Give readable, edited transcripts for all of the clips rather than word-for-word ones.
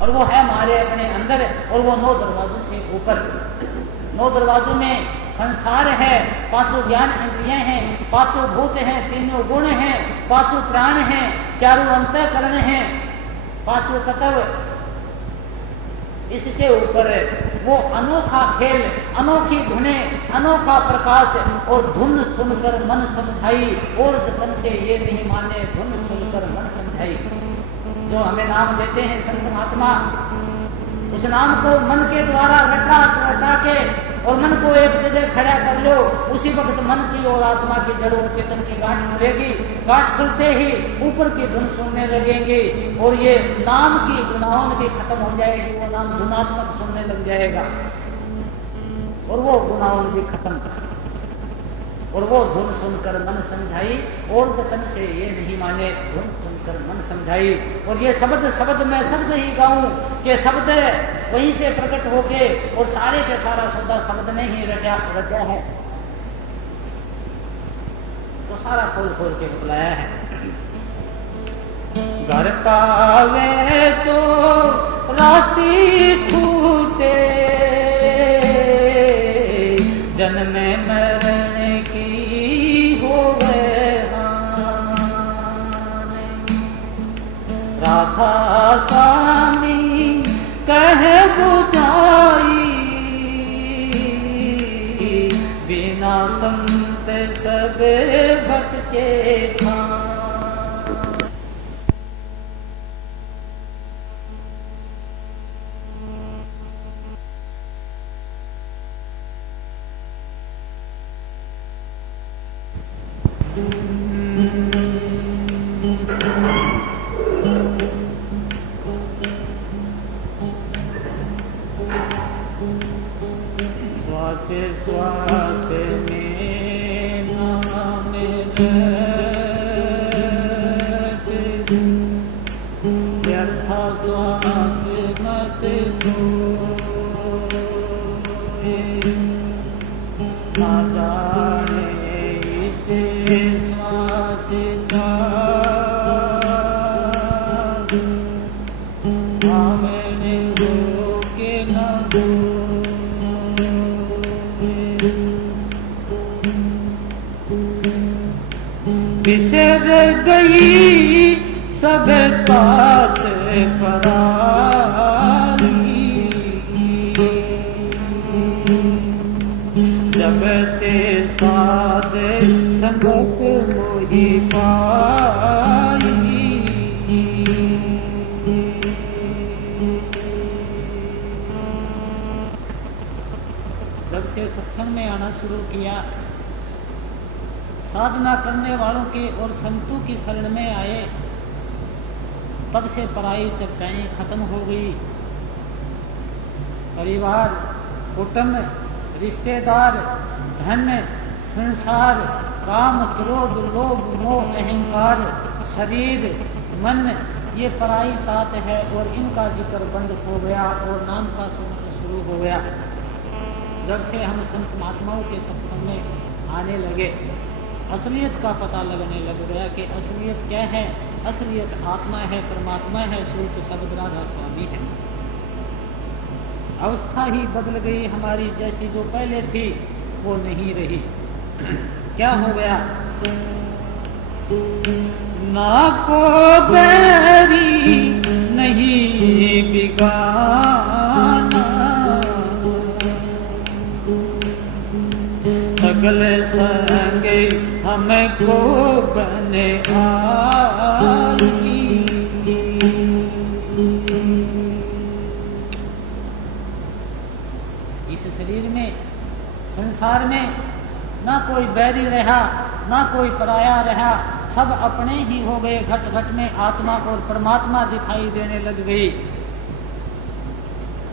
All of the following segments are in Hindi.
और वो है हमारे अपने अंदर, और वो 9 दरवाजों से ऊपर। 9 दरवाजों में संसार है, 5 ज्ञान इंद्रियां हैं, 5 भूत हैं, 3 गुण हैं, 5 प्राण हैं, 4 अंतःकरण हैं, 5 तत्व। इससे ऊपर वो अनोखा खेल, अनोखी धुनें, अनोखा प्रकाश। और धुन सुनकर मन समझाई, और जतन से ये नहीं माने, धुन सुनकर मन समझाई। जो हमें नाम देते हैं संत महात्मा, उस नाम को मन के द्वारा रटा के और मन को एक जगह खड़ा कर लो, उसी वक्त मन की और आत्मा की जड़ और चेतन की गांठ खुलेगी। गांठ खुलते ही ऊपर की धुन सुनने लगेंगे, और ये नाम की गुनाहों भी खत्म हो जाएगी। वो नाम धुनात्मक सुनने लग जाएगा, और वो गुनाहों भी खत्म। और वो धुन सुनकर मन समझाई, और वतन से ये नहीं माने, धुन सुनकर मन समझाई। और ये शब्द मैं शब्द ही गाऊं, कि शब्द वहीं से प्रकट होके, और सारे के सारा सौदा शब्द ने ही रचा है। तो सारा खोल खोल के बतलाया है। घर पावे तो राशि छूटे, जन्म मरण की होवे हान। राधा स्वामी कह बुझाई, बिना संत सब भटके खान। श्वास श्वास में नाम रट, व्यर्थ श्वास मत खोए। ना जाने इसे श्वास का आमने रोके न दो। बिसर गई सब बात पराली, जब ते साध संगत मोहि पाई। जब से सत्संग में आना शुरू किया, साधना करने वालों के और संतों की शरण में आए, तब से पराई चर्चाएं खत्म हो गई। परिवार, कुटुंब, रिश्तेदार, धन, संसार, काम, क्रोध, लोभ, मोह, अहंकार, शरीर, मन, ये पराई तात है, और इनका जिक्र बंद हो गया और नाम का सुनना शुरू हो गया। जब से हम संत महात्माओं के सत्संग में आने लगे, असलियत का पता लगने लग गया कि असलियत क्या है। असलियत आत्मा है, परमात्मा है, स्वरूप शब्द राधा स्वामी है। अवस्था ही बदल गई हमारी, जैसी जो पहले थी वो नहीं रही। क्या हो गया? ना को बैरी नहीं बिगाना, सगल संगे हमको बने आई। इस शरीर में, संसार में ना कोई बैरी रहा, ना कोई पराया रहा, सब अपने ही हो गए। घट घट में आत्मा और परमात्मा दिखाई देने लग गई।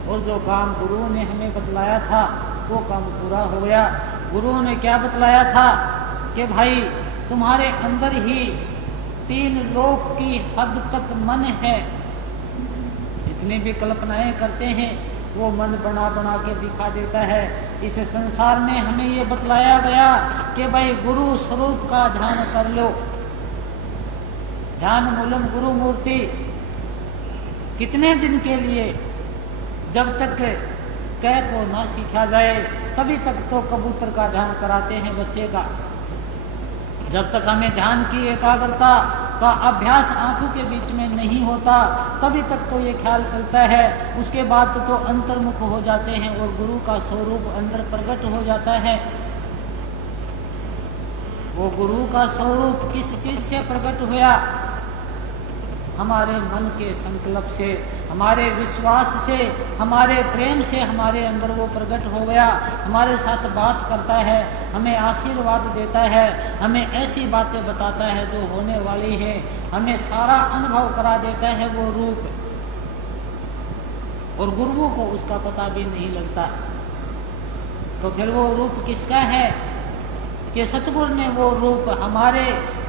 और जो काम गुरु ने हमें बतलाया था वो काम पूरा हो गया। गुरु ने क्या बतलाया था कि भाई तुम्हारे अंदर ही 3 लोक की हद तक मन है। जितनी भी कल्पनाएं करते हैं वो मन बना बना के दिखा देता है। इस संसार में हमें ये बतलाया गया कि भाई गुरु स्वरूप का ध्यान कर लो। ध्यान मूलम गुरु मूर्ति। कितने दिन के लिए? जब तक कै को ना सीखा जाए तभी तक तो कबूतर का ध्यान कराते हैं बच्चे का। जब तक हमें ध्यान की एकाग्रता का अभ्यास आंखों के बीच में नहीं होता तभी तक तो ये ख्याल चलता है। उसके बाद तो अंतर्मुख हो जाते हैं और गुरु का स्वरूप अंदर प्रकट हो जाता है। वो गुरु का स्वरूप किस चीज से प्रकट हुआ? हमारे मन के संकल्प से, हमारे विश्वास से, हमारे प्रेम से हमारे अंदर वो प्रकट हो गया। हमारे साथ बात करता है, हमें आशीर्वाद देता है, हमें ऐसी बातें बताता है जो होने वाली है, हमें सारा अनुभव करा देता है वो रूप। और गुरुओं को उसका पता भी नहीं लगता। तो फिर वो रूप किसका है? कि सतगुरु ने वो रूप हमारे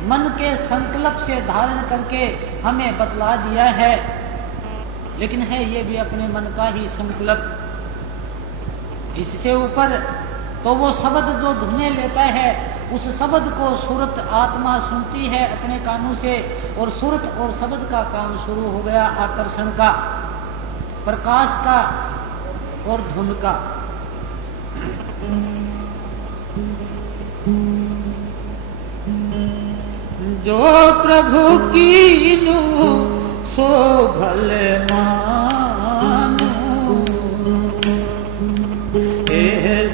मन के संकल्प से धारण करके हमें बतला दिया है। लेकिन है ये भी अपने मन का ही संकल्प। इससे ऊपर तो वो शब्द जो धुने लेता है, उस शब्द को सुरत आत्मा सुनती है अपने कानों से, और सुरत और शब्द का काम शुरू हो गया आकर्षण का, प्रकाश का और धुन का। जो प्रभु कीनु सो भल मानु, ए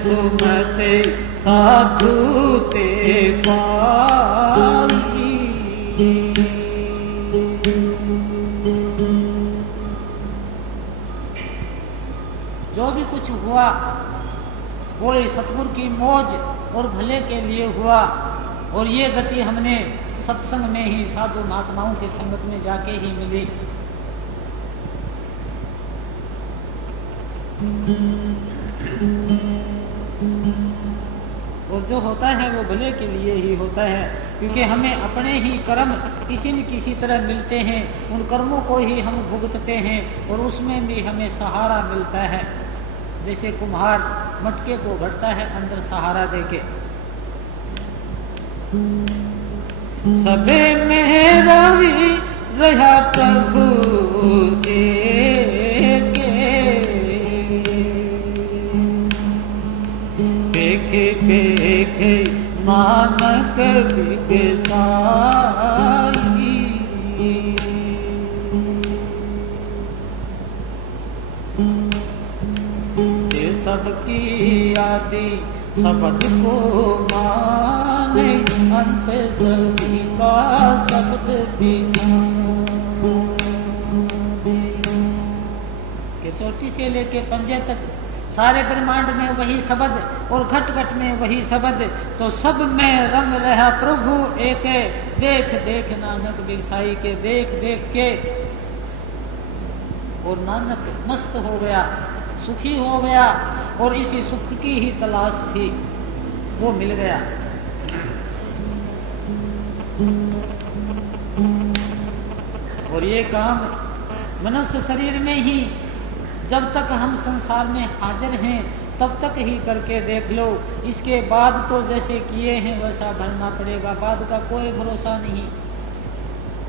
सुमते साधु ते पाई। जो भी कुछ हुआ वो सतगुरु की मौज और भले के लिए हुआ। और ये गति हमने सत्संग में ही, साधु महात्माओं के संगत में जाके ही मिली। और जो होता है वो भले के लिए ही होता है, क्योंकि हमें अपने ही कर्म किसी न किसी तरह मिलते हैं। उन कर्मों को ही हम भुगतते हैं और उसमें भी हमें सहारा मिलता है। जैसे कुम्हार मटके को भरता है अंदर सहारा देके। सबे में रवि रहा प्रभु देखे, देखे देखे नानक बिगसाई। ये सबकी आदि शब्द को माने, अंत सभी का शब्द के चोटी से लेके पंजे तक सारे ब्रह्मांड में वही शब्द और घट घट में वही शब्द। तो सब में रंग रहा प्रभु एक, देख देख नानक बिगसाई के, देख देख के। और नानक मस्त हो गया, सुखी हो गया, और इसी सुख की ही तलाश थी, वो मिल गया। और ये काम मनुष्य शरीर में ही जब तक हम संसार में हाजिर हैं तब तक ही करके देख लो। इसके बाद तो जैसे किए हैं वैसा भरना पड़ेगा, बाद का कोई भरोसा नहीं।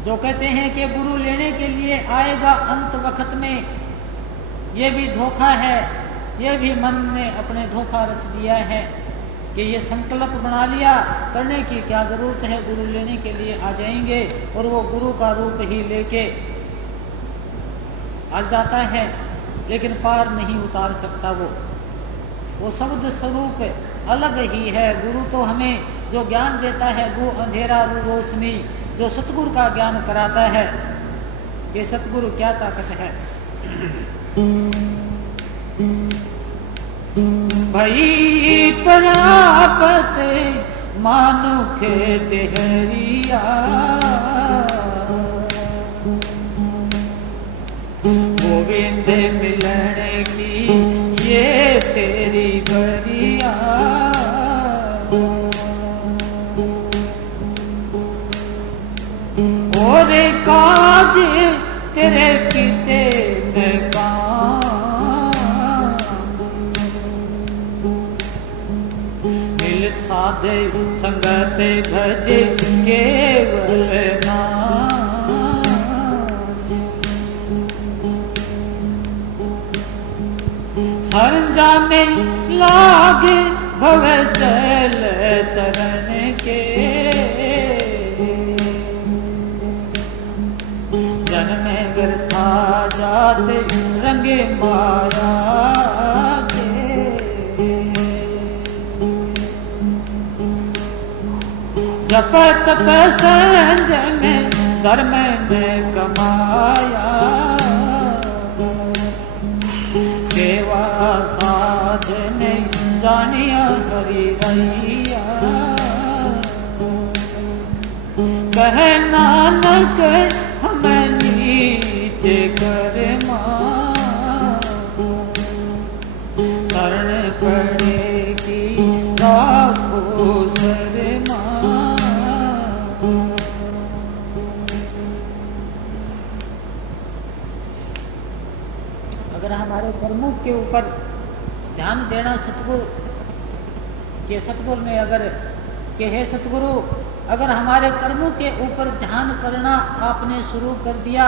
जो कहते हैं कि गुरु लेने के लिए आएगा अंत वक्त में, ये भी धोखा है। ये भी मन ने अपने धोखा रच दिया है कि ये संकल्प बना लिया, करने की क्या जरूरत है, गुरु लेने के लिए आ जाएंगे। और वो गुरु का रूप ही लेके आ जाता है, लेकिन पार नहीं उतार सकता। वो शब्द स्वरूप अलग ही है। गुरु तो हमें जो ज्ञान देता है वो अंधेरा रू रोशनी, जो सतगुरु का ज्ञान कराता है। ये सतगुरु क्या ताकत है। भई प्राप्त मानुख देहरिया, गोविंद मिलन की ये तेरी बरिया। और काज तेरे किते में साधे संगत भज केवल नाम। हर जाने लाग भव जल तरन के, जन्म व्यर्था जाते रंगे माया के। जप तप संजम धर्म में कमाया, सेवा साधन जानिया करी रहिया। कह नानक हम नीचे कर शरण पड़ेगी राखो शर्मा। अगर हमारे कर्मों के ऊपर ध्यान देना सतगुरु ने अगर कि हे सतगुरु, अगर हमारे कर्मों के ऊपर ध्यान करना आपने शुरू कर दिया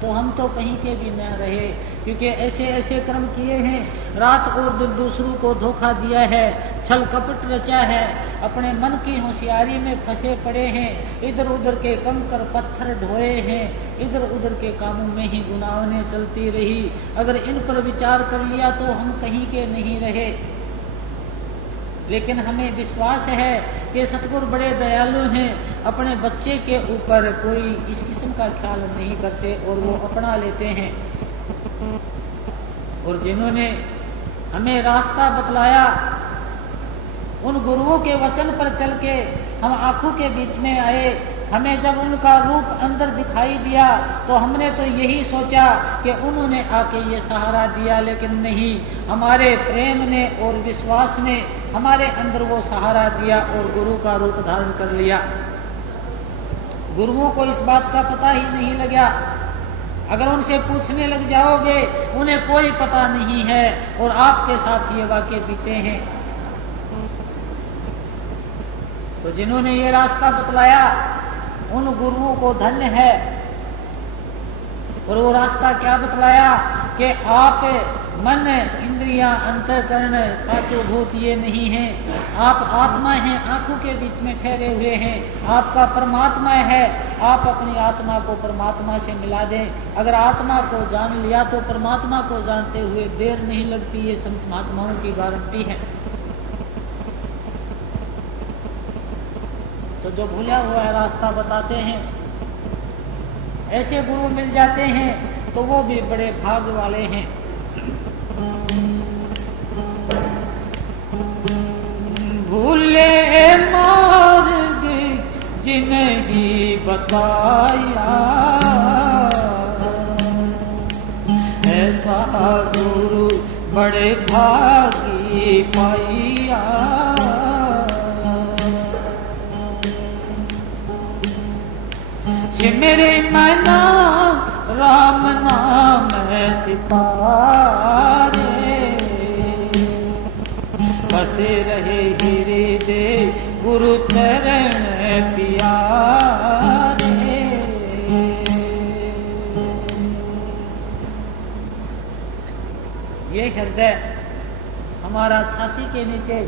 तो हम तो कहीं के भी न रहे, क्योंकि ऐसे ऐसे कर्म किए हैं, रात और दिन दूसरों को धोखा दिया है, छल कपट रचा है, अपने मन की होशियारी में फंसे पड़े हैं, इधर उधर के कंकर पत्थर ढोए हैं, इधर उधर के कामों में ही गुनाहों चलती रही। अगर इन पर विचार कर लिया तो हम कहीं के नहीं रहे। लेकिन हमें विश्वास है कि सतगुरु बड़े दयालु हैं, अपने बच्चे के ऊपर कोई इस किस्म का ख्याल नहीं करते और वो अपना लेते हैं। और जिन्होंने हमें रास्ता बतलाया, उन गुरुओं के वचन पर चल के हम आंखों के बीच में आए, हमें जब उनका रूप अंदर दिखाई दिया तो हमने तो यही सोचा कि उन्होंने आके ये सहारा दिया, लेकिन नहीं, हमारे प्रेम ने और विश्वास ने हमारे अंदर वो सहारा दिया और गुरु का रूप धारण कर लिया। गुरुओं को इस बात का पता ही नहीं लगा। अगर उनसे पूछने लग जाओगे उन्हें कोई पता नहीं है, और आपके साथ ये वाकये बीते हैं। तो जिन्होंने ये रास्ता बतलाया उन गुरुओं को धन्य है। और वो रास्ता क्या बतलाया कि आप मन इंद्रियां अंतःकरण पांचों भूत ये नहीं है, आप आत्मा हैं, आंखों के बीच में ठहरे हुए हैं, आपका परमात्मा है, आप अपनी आत्मा को परमात्मा से मिला दें। अगर आत्मा को जान लिया तो परमात्मा को जानते हुए देर नहीं लगती, ये संत महात्माओं की गारंटी है। तो जो भूला हुआ है रास्ता बताते हैं, ऐसे गुरु मिल जाते हैं तो वो भी बड़े भाग वाले हैं। भूले मार्ग जिन्हें बताया, ऐसा गुरु बड़े भागी पाइया। मेरे मना राम नाम तिपारे, बसे रहे हृदय गुरु चरण प्यारे। ये हृदय हमारा छाती के नीचे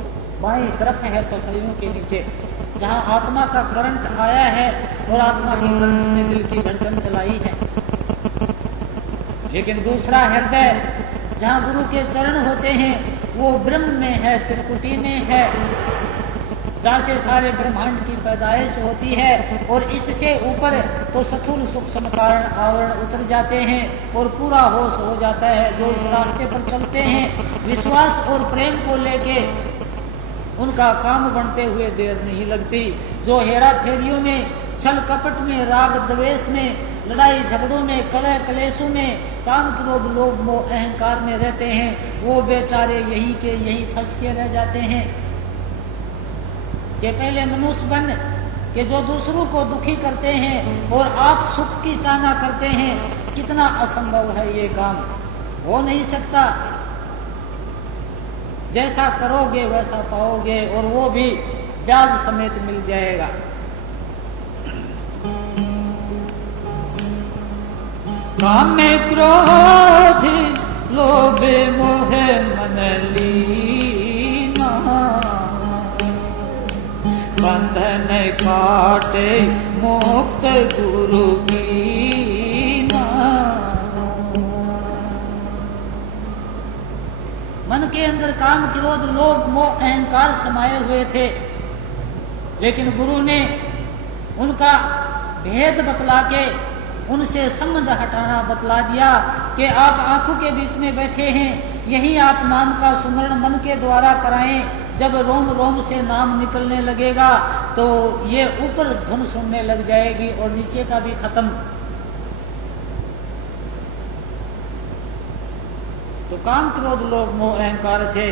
बाईं तरफ है, पसलियों के नीचे, जहाँ आत्मा का करंट आया है और आत्मा की करंट ने दिल की धड़कन चलाई है। लेकिन दूसरा हृदय जहाँ गुरु के चरण होते हैं वो ब्रह्म में है, त्रिकुटी में है, जहाँ से सारे ब्रह्मांड की पैदाइश होती है। और इससे ऊपर तो स्थूल सूक्ष्म कारण आवरण उतर जाते हैं और पूरा होश हो जाता है। जो इस रास्ते पर चलते हैं विश्वास और प्रेम को लेके, उनका काम बनते हुए देर नहीं लगती। जो हेरा फेरियों में, छल कपट में, राग द्वेष में, लड़ाई झगड़ों में, कलह कलेशों में, काम क्रोध लोभ मोह अहंकार में रहते हैं, वो बेचारे यहीं के यहीं फंस के रह जाते हैं। कि पहले मनुष्य बन कि जो दूसरों को दुखी करते हैं और आप सुख की चाहना करते हैं, कितना असंभव है ये काम, हो नहीं सकता। जैसा करोगे वैसा पाओगे, और वो भी ब्याज समेत मिल जाएगा। काम में क्रोध लोभे मोहे मन लीना, बंधन काटे मुक्त गुरु कीना। मन के अंदर काम, क्रोध, लोभ, मोह, अहंकार समाये हुए थे, लेकिन गुरु ने उनका भेद बतला के उनसे संबंध हटाना बतला दिया कि आप आंखों के बीच में बैठे हैं, यही आप नाम का सुमरण मन के द्वारा कराएं। जब रोम रोम से नाम निकलने लगेगा तो ये ऊपर धुन सुनने लग जाएगी और नीचे का भी खत्म। तो काम, क्रोध, लोभ, मोह, अहंकार से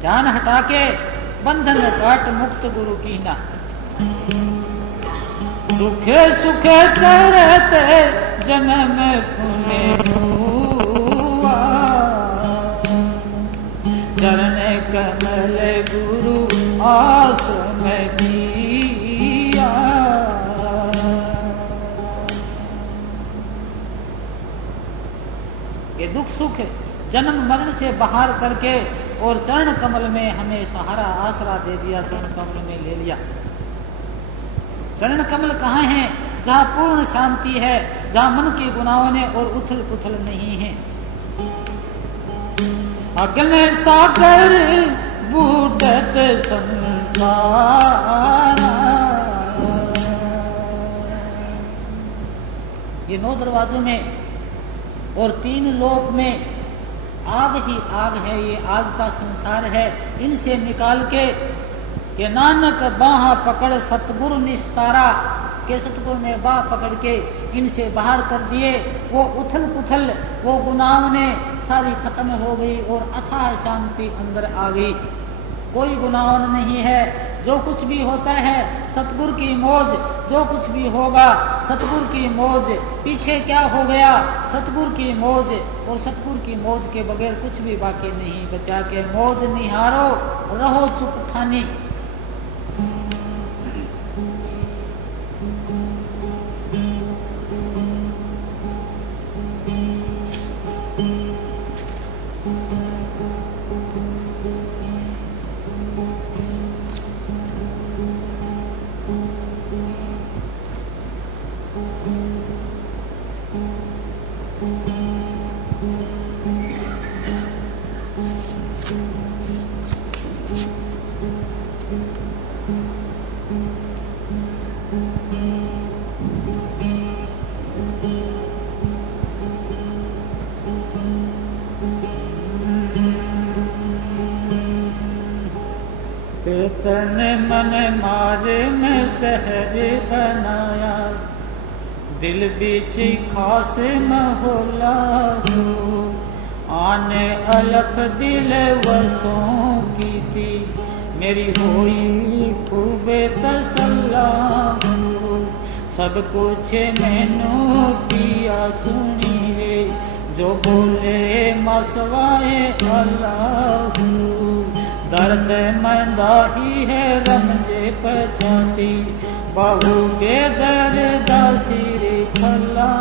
ध्यान हटा के बंधन काट मुक्त गुरु कीना। दुखे सुखे करते जन्म पुण्य हुआ, चरण कमल गुरु आश्रम दिया। ये दुख सुख जन्म मरण से बाहर करके और चरण कमल में हमें सहारा आसरा दे दिया, चरण कमल में ले लिया। चरण कमल कहाँ है? जहाँ पूर्ण शांति है, जहाँ मन की गुनाहों और उथल पुथल नहीं है। अग्नि सागर बूटत संसार, ये 9 दरवाजों में और 3 लोक में आग ही आग है, ये आग का संसार है। इनसे निकाल के ये नानक बाह पकड़ सतगुरु निस्तारा, के सतगुरु ने बाह पकड़ के इनसे बाहर कर दिए। वो उथल पुथल, वो गुनाहों ने सारी खत्म हो गई और अथाह शांति अंदर आ गई। कोई गुनाह नहीं है। जो कुछ भी होता है सतगुरु की मौज, जो कुछ भी होगा सतगुरु की मौज। पीछे क्या हो गया? सतगुरु की मौज, और सतगुरु की मौज के बगैर कुछ भी बाकी नहीं बचा के मौज निहारो, रहो चुप ठानी। तन मन मारे में शहर बनाया, दिल बीच खास महला हो। आने अलख दिल वसों की थी, मेरी होई खूबे तसल्ला हो। सब कुछ मैनू पिया सुनी रे, जो बोले मसवाए अल्लाह। दर्द मंदा ही है रमजे पचाती, बाहू के दर्द सिर खला।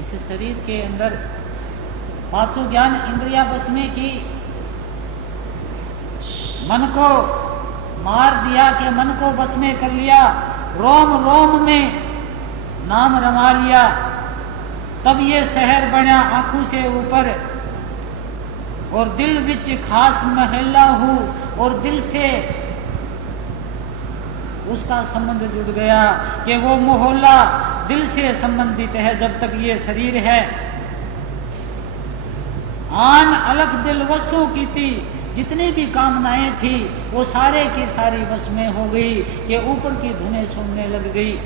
इस शरीर के अंदर 5 ज्ञान इंद्रिया बस में की, मन को मार दिया कि मन को बस में कर लिया, रोम रोम में नाम रमा लिया। तब ये शहर बना आंखों से ऊपर, और दिल विच खास महला हूँ, और दिल से उसका संबंध जुड़ गया कि वो मोहल्ला दिल से संबंधित है जब तक ये शरीर है। आन अलग दिल वसों की थी, जितनी भी कामनाएं थी वो सारे की सारी बस में हो गई, ये ऊपर की धुनें सुनने लग गई।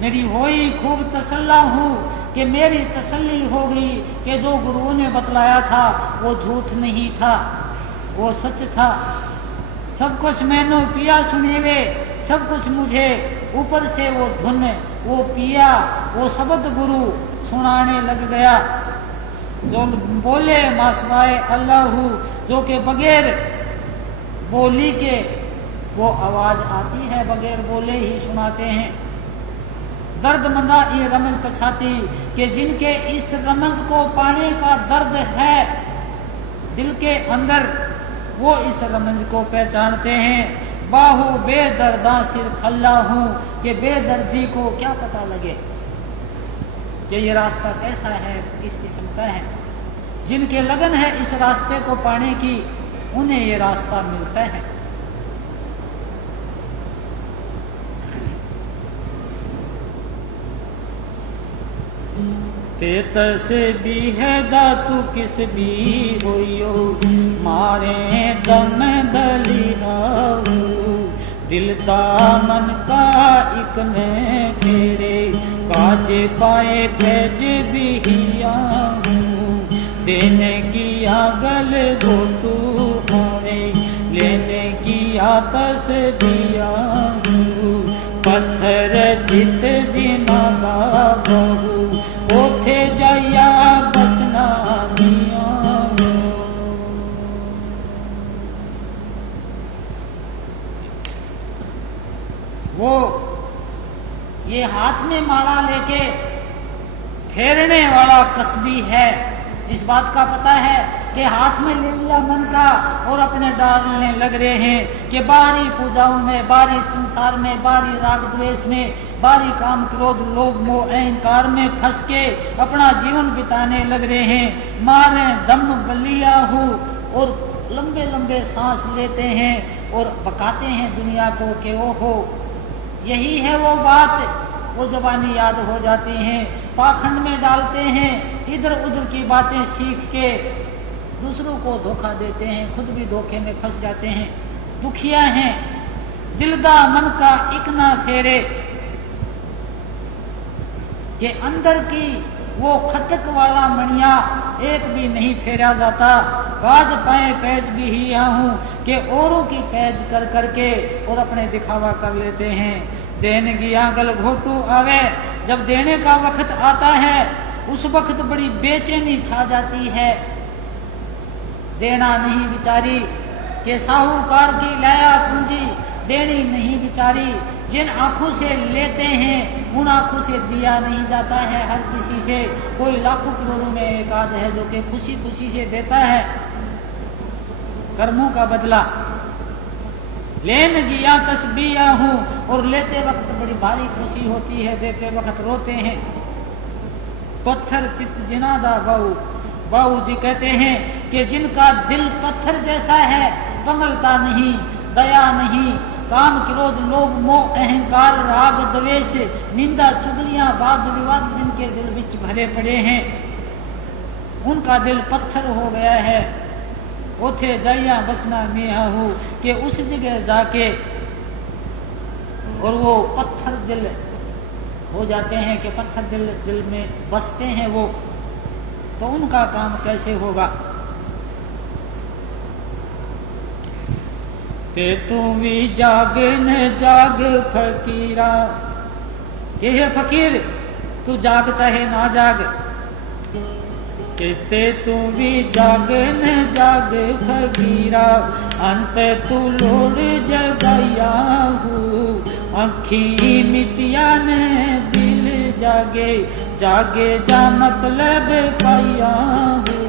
मेरी होई खूब तसल्ला हूँ कि मेरी तसल्ली हो गई कि जो गुरुओं ने बतलाया था वो झूठ नहीं था, वो सच था। सब कुछ मैंने पिया सुने वे, सब कुछ मुझे ऊपर से वो धुन, वो पिया, वो शब्द गुरु सुनाने लग गया। जो बोले मासवाए अल्लाह, जो के बगैर बोली के वो आवाज आती है, बगैर बोले ही सुनाते हैं। दर्दमंदा ये रमज पछाती, कि जिनके इस रमज को पाने का दर्द है दिल के अंदर, वो इस रमज को पहचानते हैं। बाहू बेदर्दा सिर खल्ला हूं, कि बेदर्दी को क्या पता लगे कि ये रास्ता कैसा है, किस किस्म का है। जिनके लगन है इस रास्ते को पाने की, उन्हें ये रास्ता मिलता है। तेत से भी है दातु किस भी होयो, मारे दम बलिहाऊ, दिल दामन का एक में फेरे, काजे पाए पैज भी आऊं, देने की आगल गोटू होने, लेने की आतस भी आऊं, पत्थर चित जिना बहू, ओथे जाया बसना दिया। वो ये हाथ में माला लेके फेरने वाला कसबी है, इस बात का पता है कि हाथ में ले लिया मन का और अपने डालने लग रहे हैं कि बाहरी पूजाओं में, बाहरी संसार में, बाहरी राग द्वेष में, बाहरी काम क्रोध लोभ मोह अहंकार में फंस के अपना जीवन बिताने लग रहे हैं। मारे दम बलिया हूँ और लंबे लंबे सांस लेते हैं और बकाते हैं दुनिया को कि ओहो यही है वो बात। वो जबानी याद हो जाती हैं, पाखंड में डालते हैं, इधर उधर की बातें सीख के दूसरों को धोखा देते हैं, खुद भी धोखे में फंस जाते हैं। दुखिया हैं, दिलदा मन का इकना फेरे, कि अंदर की वो खटक वाला मणिया एक भी नहीं फेरा जाता। गाज पाए पैज भी ही हूं, कि औरों की पैज कर करके और अपने दिखावा कर लेते हैं। देने की आंगल घोटू आवे, जब देने का वक्त आता है उस वक्त बड़ी बेचैनी छा जाती है। देना नहीं बिचारी, के साहूकार की लाया पूंजी देनी नहीं बिचारी। जिन आंखों से लेते हैं उन आंखों से दिया नहीं जाता है हर किसी से। कोई लाखों करोड़ों में एक आध है जो कि खुशी खुशी से देता है कर्मों का बदला। लेन गिया तस्बिया हूं, और लेते वक्त बड़ी भारी खुशी होती है, देते वक्त रोते हैं। पत्थर चित्त जिनादा बाऊ, बाऊ जी कहते हैं कि जिनका दिल पत्थर जैसा है, पंगलता नहीं, दया नहीं, काम क्रोध लोभ मोह अहंकार राग द्वेष निंदा चुगलियां वाद विवाद जिनके दिल विच भरे पड़े हैं, उनका दिल पत्थर हो गया है। ओथे जाइया बसना मिया हो, कि उस जगह जाके और वो पत्थर दिल हो जाते हैं, कि पत्थर दिल में बसते हैं वो, तो उनका काम कैसे होगा। ते तू भी जाग न जाग फकीरा, ये है फकीर तू जाग चाहे ना जाग। ते तू भी जाग न जाग फकीरा, अंत तू लोड़ जगाया हूँ। अखी मिटिया ने दिल जागे, जागे जा मतलब पाया हूँ।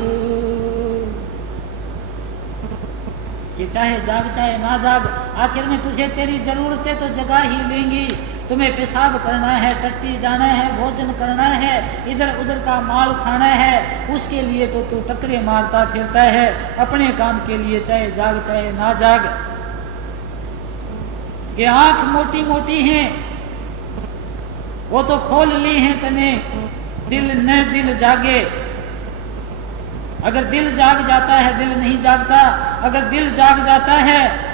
कि चाहे जाग चाहे ना जाग, आखिर में तुझे तेरी जरूरतें तो जगा ही लेंगी। तुम्हें पेशाब करना है, टट्टी जाना है, भोजन करना है, इधर उधर का माल खाना है, उसके लिए तो तू टकरे मारता फिरता है अपने काम के लिए, चाहे जाग चाहे ना जाग। कि आंख मोटी मोटी हैं वो तो खोल ली हैं तने, दिल न दिल जागे। अगर दिल जाग जाता है दिल नहीं जागता, अगर दिल जाग जाता है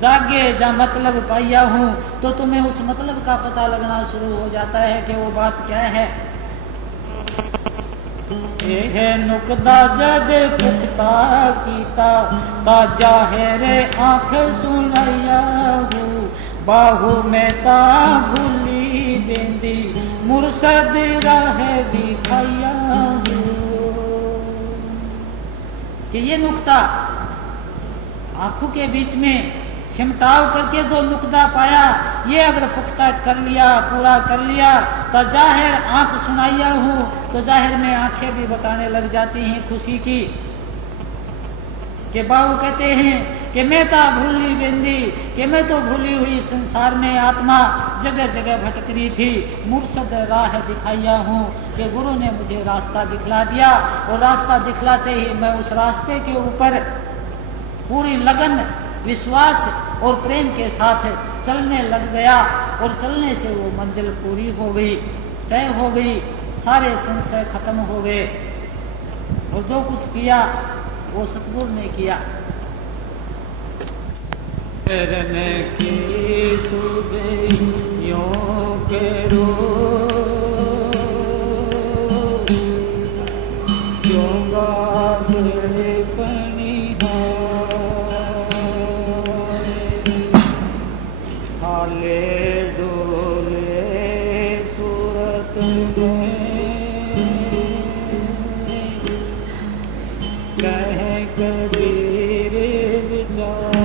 जागे जा मतलब पाया हूं, तो तुम्हें उस मतलब का पता लगना शुरू हो जाता है कि वो बात क्या है। ये नुकदा जद पुख्ता कीता, ताजा है रे आंख सुनाया हूँ। बाहू में ता भूली देंदी, मुर्शद राह दिखाया हूँ। कि ये नुक्ता आंखों के बीच में सिमटाव करके जो नुकदा पाया ये अगर पुख्ता कर लिया, पूरा कर लिया तो जाहिर आंख सुनाइया हूं तो जाहिर में आंखें भी बताने लग जाती हैं खुशी की। कि बाबू कहते हैं कि मैं तो भूली बेंदी, कि मैं तो भूली हुई संसार में आत्मा जगह जगह भटक रही थी, मुर्शद राह दिखाइया हूँ कि गुरु ने मुझे रास्ता दिखला दिया और रास्ता दिखलाते ही मैं उस रास्ते के ऊपर पूरी लगन, विश्वास और प्रेम के साथ चलने लग गया और चलने से वो मंजिल पूरी हो गई, तय हो गई, सारे संशय खत्म हो गए और जो कुछ किया वो सतगुरु ने किया। करने की सुधे यों करो क्यों गागरे पनिहारे हाले डोले सूरत में कहे कबीर विचार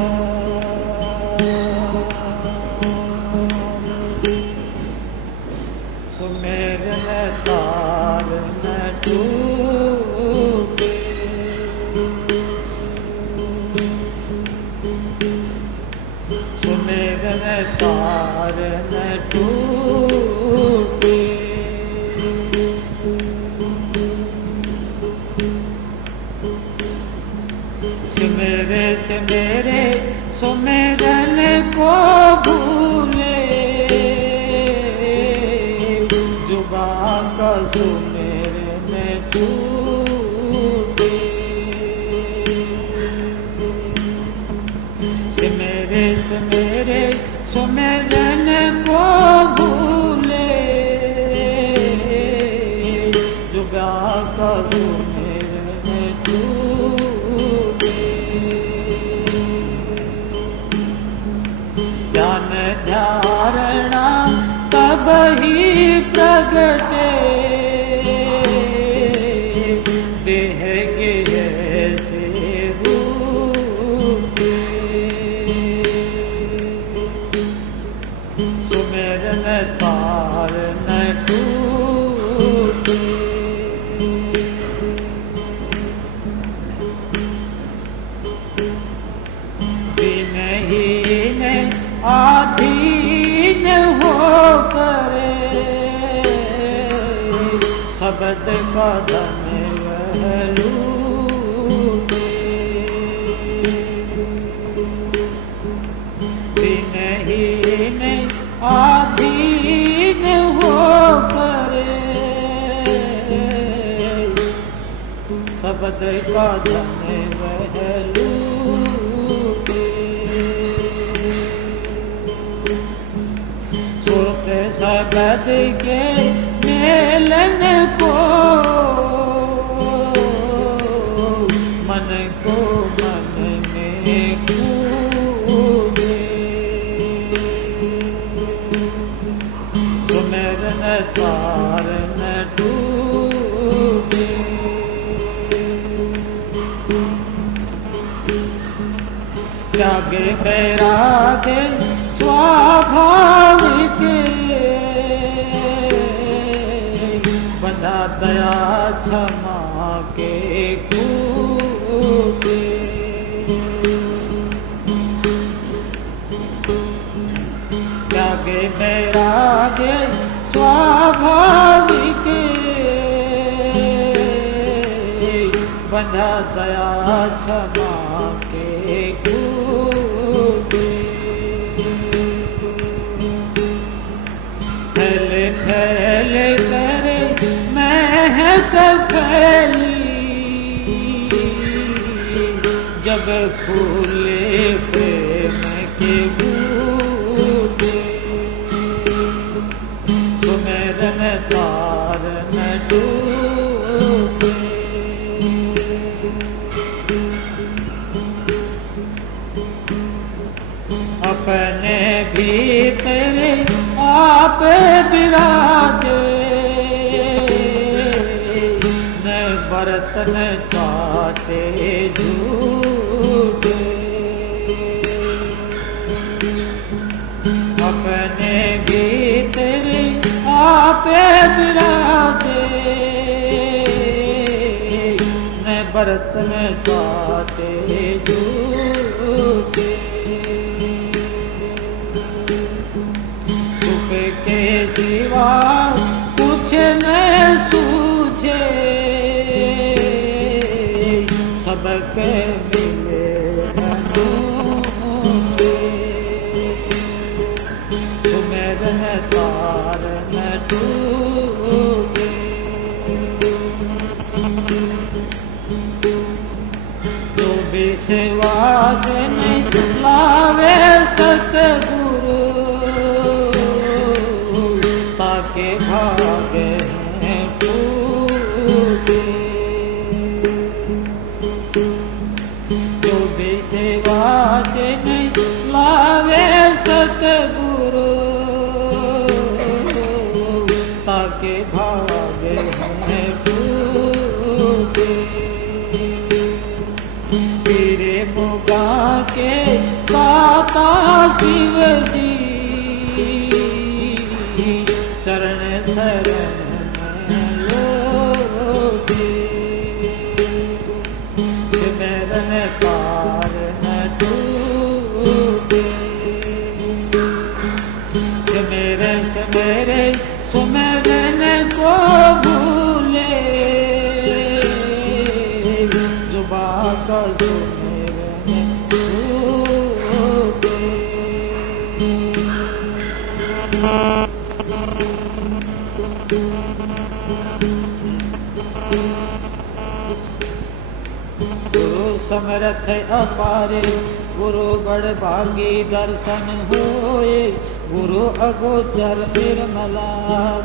सुमेरन तार न टूटे सुमेरन तार न टूटे सिमरे सिमरे सुमेरन को भूले जुबा का सुमेरन छूटे सिमरे सिमरे सुमेरन को भूले जुबा का सुमेरन छूटे ज्ञान धारणा तब ही प्रगटे देह के ऐसे रूपे सुमेरन तार न टूटे दिनहीन आधीन हो करे शब्द का धन वह लूटे दिनहीन आधीन हो करे शब्द का धन वह लूटे शब्द के मेलन को मन में कूदे सुमेरन तार न टूटे त्यागे बैरागे स्वाभाविक बंधा दया क्षमा के कूटे त्यागे बैरागे स्वाभाविक बंधा दया क्षमा के कूटे फैले फैले करे महक फैली जब फूले प्रेम के बूटे सुमेरन तार न टूटे अपने भीतर आप विराजे न बर्तन चाटे झूठे अपने भीतर आपे विराजे, न बर्तन चाटे झूठे, के सिवा कुछ न सूझे, सबके मिले अनूठे, सुमेरन तार न टूटे, जो विश्वास नहीं लावे सतगुरु, के भागे हैं पूरे, जो विश्वास नहीं लावे सतगुरु, ताके भागे हैं पूरे, पीरे मुगा के दाता शिव जी, चरण शरण लोगे, सिमरन पार न टूटे, सिमरे सिमरे सुमरन को भूले, जुबां का सुमरन टूटे। गुरु समर्थ अपारे, गुरु बड़ भागी दर्शन होए, गुरु अगोचर निर्मला,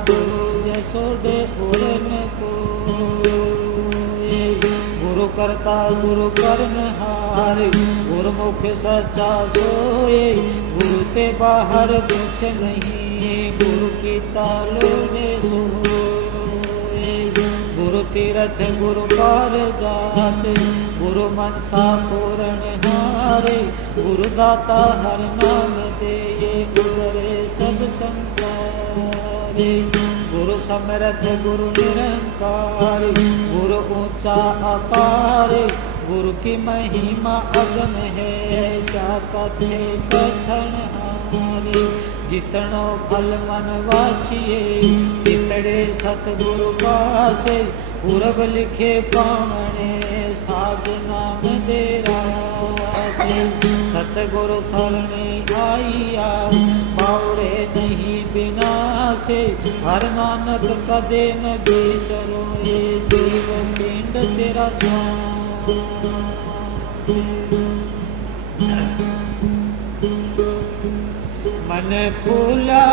गुरु जसोदे उरन कोए, गुरु करता गुरु करनहार, गुरुमुख सच्चा सोए, गुरु ते बाहर कुछ नहीं, गुरु की तालो ने सोए, गुरु तीरथ गुरु पार जात, गुरु मनसा पूर्ण हारे, गुरु दाता हर नाम दे, उबरे सब संसारे, गुरु समर्थ गुरु निरंकार, गुरु ऊंचा अपार, गुरु की महिमा अगम है, क्या कथे कथन हारे, जितनो फल मन वाछिए, तितड़े सतगुरु पासे, पूरब लिखे पावने, साज नाम दे रासे, सतगुरु शरणे आईया, बावड़े नहीं बिनासे, हर नानक कदे न बिसरो, ये जीव पिंड तेरा स्वामी। मन फूला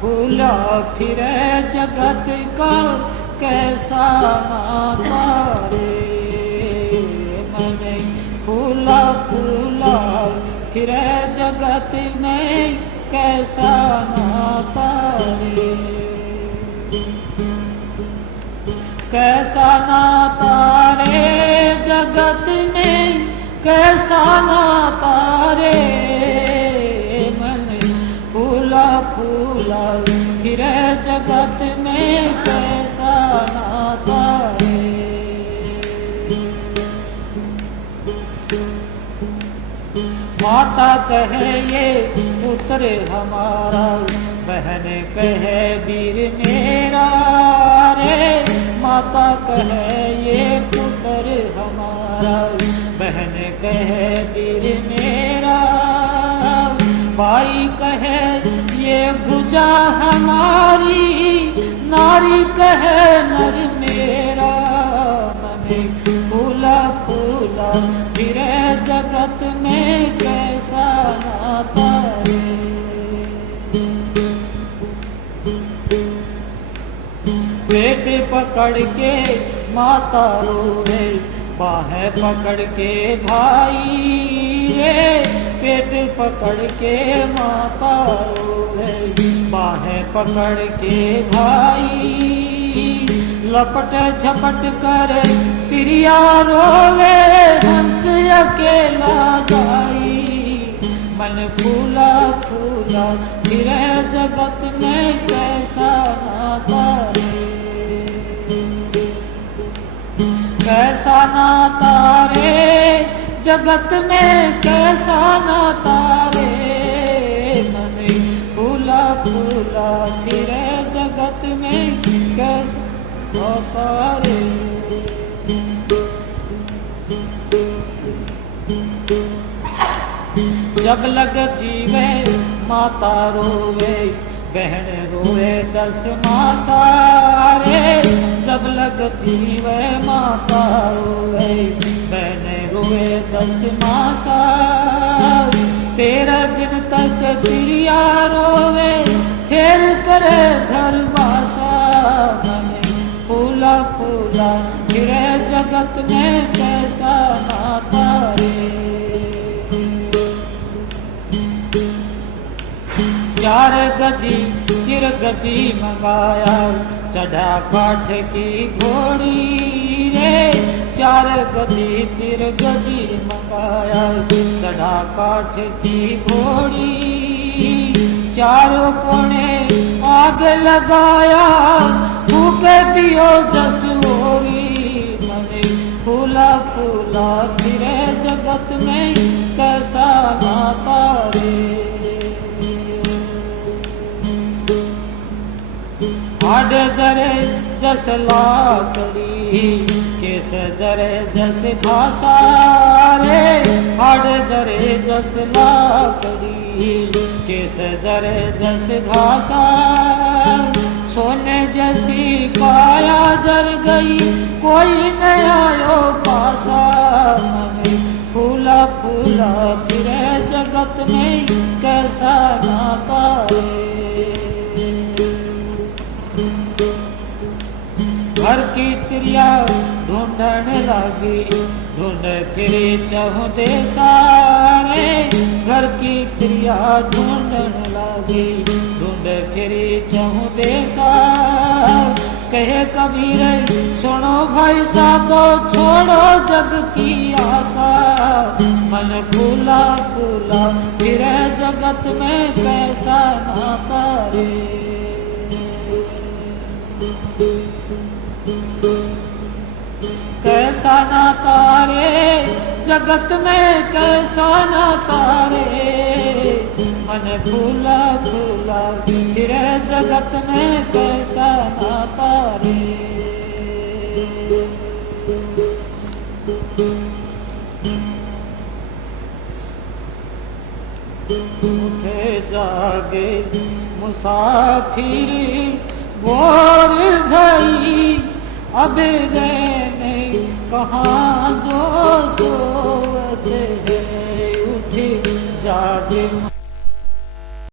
फूला फिरे जगत का, कैसा नाता रे, मन फूला फूला फिरे जगत में, कैसा नाता रे, कैसा नाता रे जगत में, कैसा नाता रे, फूला फूला फिरे जगत में, कैसा नाता है। माता कहे ये पुत्र हमारा, बहन कहे वीर मेरा रे, माता कहे ये पुत्र हमारा, बहन कहे वीर मेरा, भाई कहे ये भुजा हमारी, नारी कहे नर मेरा, मन फूला फूला फिरे जगत में, कैसा नाता रे, पेट पकड़ के माता रोवे, बाहें पकड़ के भाई रे, पेट पकड़ के माता रोवे, बाहें पकड़ के भाई, लपट झपट कर तिरिया रोवे, हंस अकेला जाई, मन फूला फूला फूला फिरे जगत में कैसा नाता रे, कैसा नाता रे जगत में कैसा नाता रे, मन फूला फूला फिरे जगत में कैसा नाता रे। जब लग जीवे माता रोवे, बहन रोवे 10 मासा रे, जब लग जीवे माता रोवे, बहन रोवे 10 मासा, 13 दिन तक प्रिया रोवे, फिर करे घर वासा, मन फूला फूला फिरे जगत में कैसा नाता रे। 4 गजी चिर गजी मंगाया, चढ़ा काठ की घोड़ी रे, 4 गजी चिर गजी मंगाया, चढ़ा काठ की घोड़ी, चारों कोने आग लगाया, फूके दियो जस होगी, मने फूला फूला फिरे जगत में कैसा नाता रे। हाड जरे जस लाकड़ी, केस जरे जस घासा रे, हाड जरे जस लाकड़ी, केस जरे जस घासा, सोने जैसी काया जर गई, कोई न आयो पासा, मन फूला फूला फिरे जगत में कैसा नाता रे। घर की त्रिया ढूंढन लगी, ढूंढ फिरे चहु देसा रे, घर की त्रिया ढूंढन लगी, ढूंढ फिरे चहु देसा, कहे कबीर सुनो भाई साधो छोड़ो जग की आशा, मन फूला फूला फिरे जगत में कैसा नाता रे। कैसा नाता रे जगत में कैसा नाता रे, मन फूला फूला फिरे जगत में कैसा नाता रे। उठे जागे मुसाफिर बोर भई, अब रहने कहाँ जो सोवत है, उठ जागे